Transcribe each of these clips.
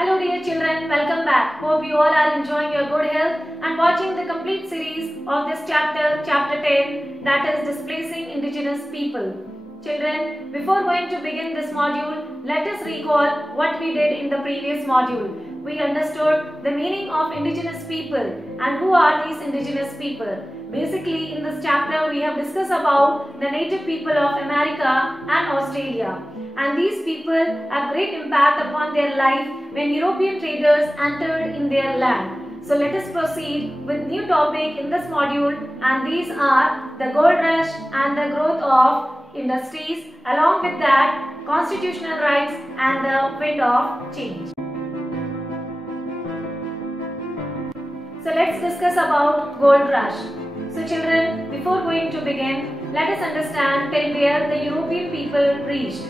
Hello dear children, welcome back. Hope you all are enjoying your good health and watching the complete series of this chapter 10, that is Displacing Indigenous People. Children, before going to begin this module, let us recall what we did in the previous module. We understood the meaning of indigenous people and who are these indigenous people. Basically, in this chapter, we have discussed about the native people of America and Australia. And these people have great impact upon their life when European traders entered in their land. So let us proceed with new topic in this module, and these are the gold rush and the growth of industries, along with that constitutional rights and the wind of change. So let's discuss about gold rush. So children, before going to begin, let us understand till where the European people reached.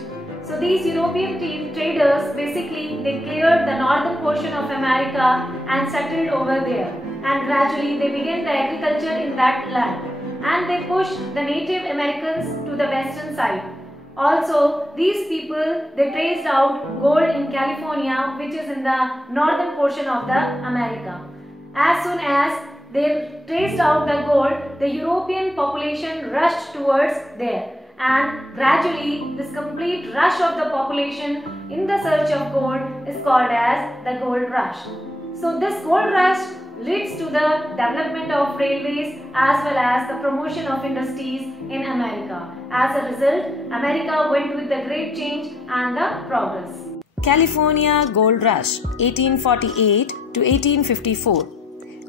So these European traders basically they cleared the northern portion of America and settled over there, and gradually they began the agriculture in that land, and they pushed the Native Americans to the western side. Also, these people they traced out gold in California, which is in the northern portion of the America. As soon as they traced out the gold, the European population rushed towards there. And gradually this complete rush of the population in the search of gold is called as the gold rush. So this gold rush leads to the development of railways as well as the promotion of industries in America. As a result, America went with the great change and the progress. California Gold Rush 1848 to 1854.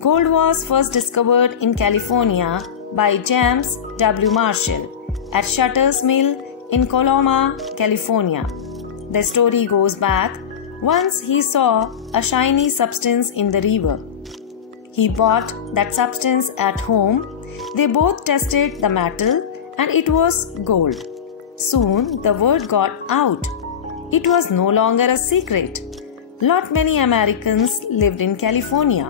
Gold was first discovered in California by James W. Marshall at Sutter's Mill in Coloma, California. The story goes back. Once he saw a shiny substance in the river. He bought that substance at home. They both tested the metal and it was gold. Soon the word got out. It was no longer a secret. Not many Americans lived in California.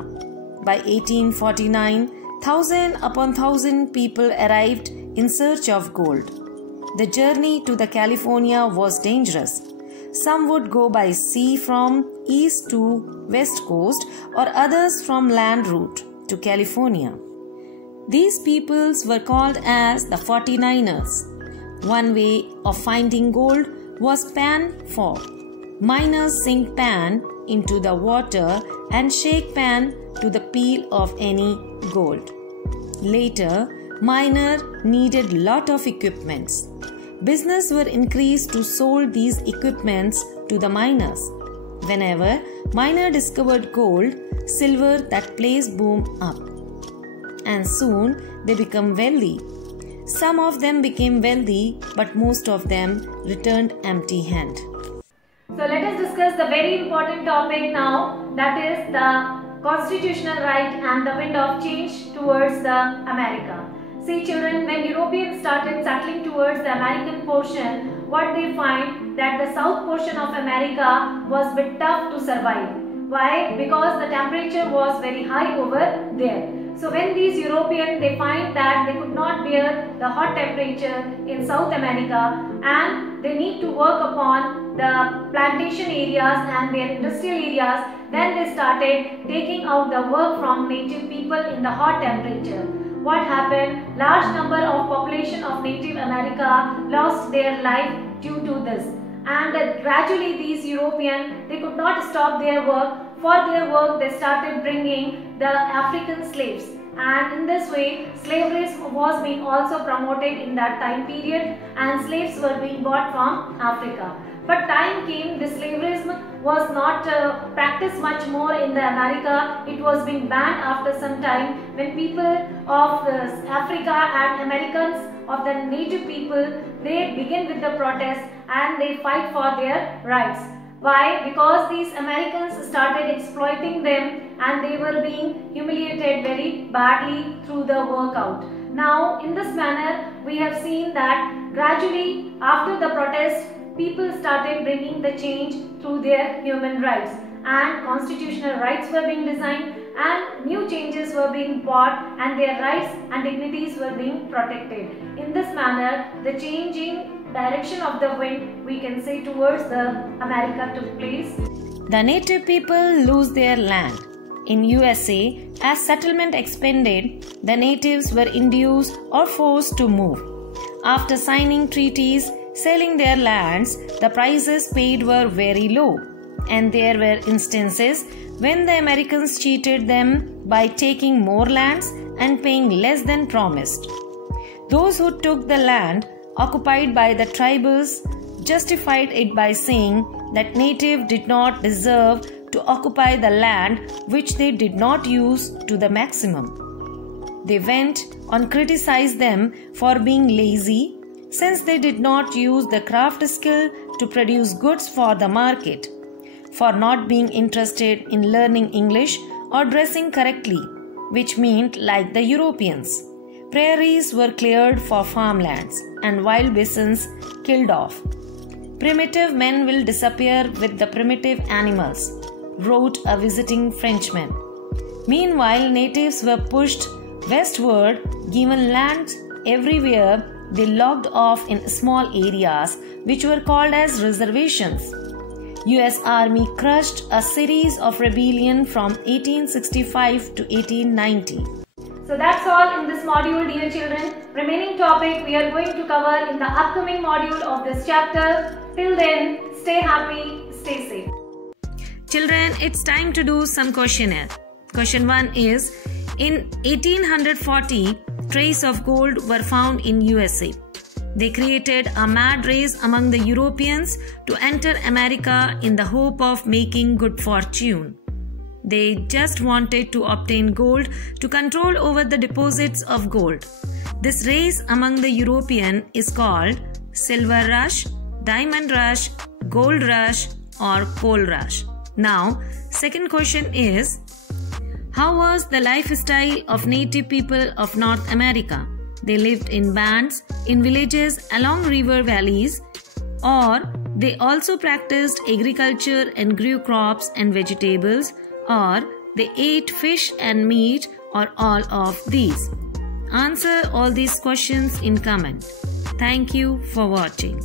By 1849, thousand upon thousand people arrived in search of gold. The journey to the California was dangerous. Some would go by sea from east to west coast or others from land route to California. These peoples were called as the 49ers. One way of finding gold was pan fall. Miners sink pan into the water and shake pan to the peel of any gold. Later, miner needed lot of equipments. Business were increased to sold these equipments to the miners. Whenever miner discovered gold, silver that place boomed up. And soon they become wealthy. Some of them became wealthy, but most of them returned empty-handed. So let us discuss the very important topic now, that is the constitutional right and the wind of change towards the America. See children, when Europeans started settling towards the American portion, what they find that the south portion of America was bit tough to survive. Why? Because the temperature was very high over there. So when these Europeans they find that they could not bear the hot temperature in South America and they need to work upon the plantation areas and their industrial areas, then they started taking out the work from native people in the hot temperature. What happened? Large number of population of Native America lost their life due to this. And gradually these Europeans, they could not stop their work. For their work, they started bringing the African slaves. And in this way, slavery was being also promoted in that time period and slaves were being bought from Africa. But time came, the slaverism was not practiced much more in the America. It was being banned after some time when people of Africa and Americans of the native people, they begin with the protest and they fight for their rights. Why? Because these Americans started exploiting them and they were being humiliated very badly through the workout. Now in this manner we have seen that gradually after the protest people started bringing the change through their human rights and constitutional rights were being designed and new changes were being brought and their rights and dignities were being protected. In this manner, the changing direction of the wind we can say towards the America took place. The native people lose their land. In USA, as settlement expanded, the natives were induced or forced to move. After signing treaties, selling their lands, the prices paid were very low, and there were instances when the Americans cheated them by taking more lands and paying less than promised. Those who took the land occupied by the tribals justified it by saying that natives did not deserve to occupy the land which they did not use to the maximum. They went on criticize them for being lazy, since they did not use the craft skill to produce goods for the market, for not being interested in learning English or dressing correctly, which meant like the Europeans. Prairies were cleared for farmlands and wild bisons killed off. Primitive men will disappear with the primitive animals, wrote a visiting Frenchman. Meanwhile, natives were pushed westward, given lands everywhere. They logged off in small areas which were called as reservations. US Army crushed a series of rebellion from 1865 to 1890. So that's all in this module, dear children. Remaining topic we are going to cover in the upcoming module of this chapter. Till then, stay happy, stay safe. Children, it's time to do some questionnaire. Question 1 is, in 1840, traces of gold were found in USA. They created a mad race among the Europeans to enter America in the hope of making good fortune. They just wanted to obtain gold to control over the deposits of gold. This race among the Europeans is called Silver Rush, Diamond Rush, Gold Rush, or Coal Rush. Now, second question is, how was the lifestyle of native people of North America? They lived in bands, in villages along river valleys, or they also practiced agriculture and grew crops and vegetables, or they ate fish and meat, or all of these. Answer all these questions in comment. Thank you for watching.